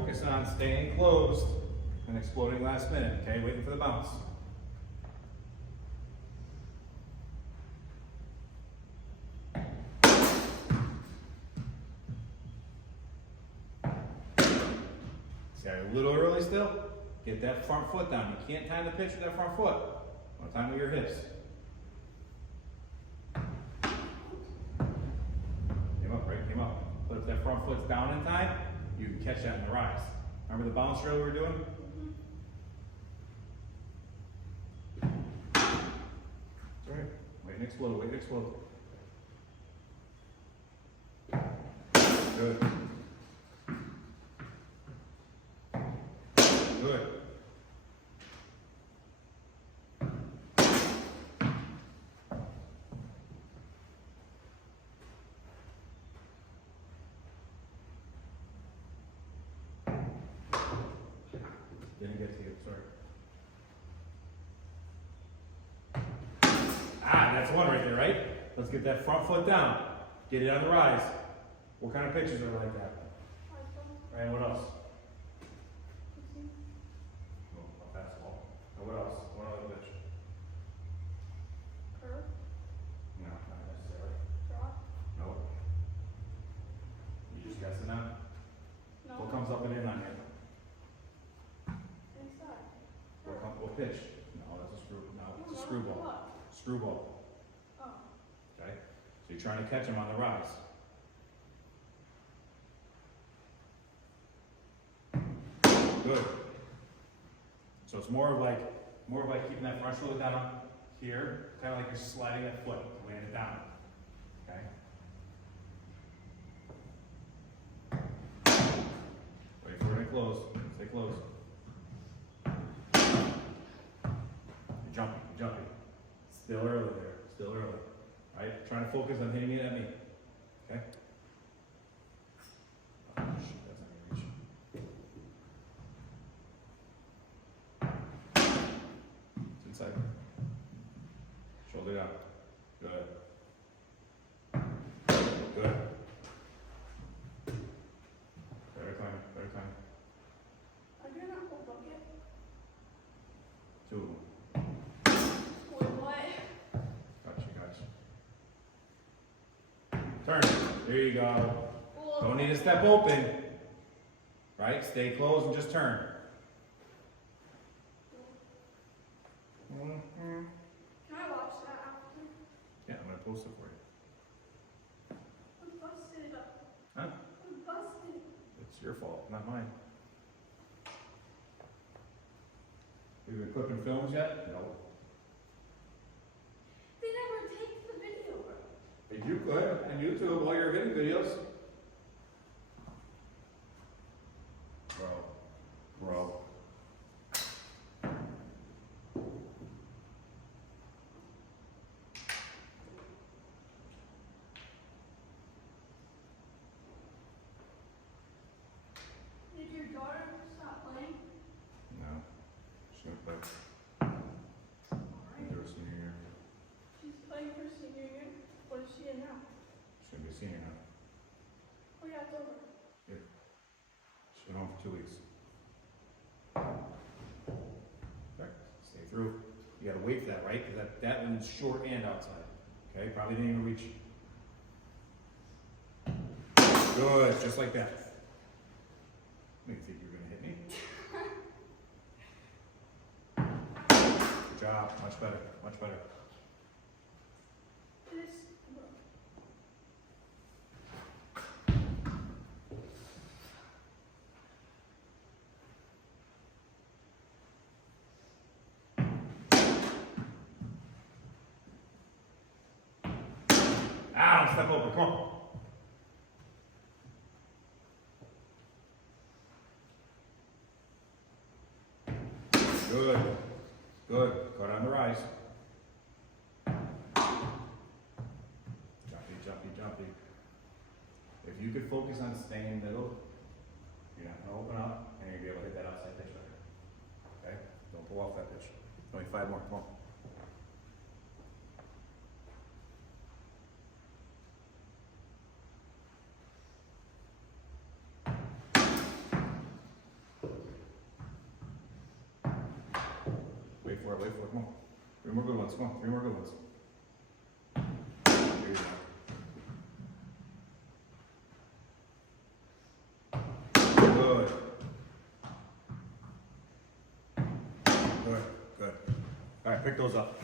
focusing on staying closed and exploding last minute, okay? Waiting for the bounce. See how you're a little early still? Get that front foot down. You can't time the pitch with that front foot. You want to time with your hips. Came up, right? Came up. But if that front foot's down in time, you can catch that in the rise. Remember the bounce drill we were doing? That's right. Wait and explode, wait and explode. Good. Good. Didn't get to you, sorry. Ah, that's one right there, right? Let's get that front foot down. Get it on the rise. What kind of pitches are like that? Right, what else? Oh, a fastball. And what else? What other pitch? Curve? No, not necessarily. Draw? No. You just guessing that? No. What comes up and in on you? Inside. What pitch? No, that's a screw. No, it's a No, screwball. what? Screwball. Oh. Okay? So you're trying to catch him on the rise. Good. So it's more of like keeping that front shoulder down here, kind of like you're sliding that foot to land it down. Okay? Wait for it to close. Stay close. You're jumping, you're jumping. Still early there, still early. Right? Trying to focus on hitting it at me. Okay? Oh, shoot, that's not gonna reach. It's inside. Shoulder down. Good. Good. Better time, better time. Are you not whole bucket? Two of them. Wait, what? Gotcha. Turn. There you go. Well, Don't need to step open. Right? Stay closed and just turn. Can I watch that after? Yeah, I'm gonna post it for you. Who busted it up? Huh? Who busted it? It's your fault, not mine. Have you been clipping films yet? No. They never take the video. If you could, on YouTube, all your video videos. Bro. Did your daughter stop playing? No. She's gonna play Alright. into her senior year. She's playing for senior year. What is she in now? She's gonna be a senior now. Oh yeah, it's over. She's been home for 2 weeks. Okay, stay through. You gotta wait for that, right? Because that one's short and outside. Okay, probably didn't even reach. Good, just like that. I didn't think you were gonna hit me. Good job, much better, much better. This. Ah, don't step over, come on. Good, good, caught on the rise. Jumpy, jumpy, jumpy. If you could focus on staying in the middle, you're not gonna open up and you're gonna be able to hit that outside pitch better. Okay? Don't pull off that pitch. Only 5 more, come on. wait for it, come on. 3 more good ones, come on, 3 more good ones. There you go. Good. Good, good. All right, pick those up.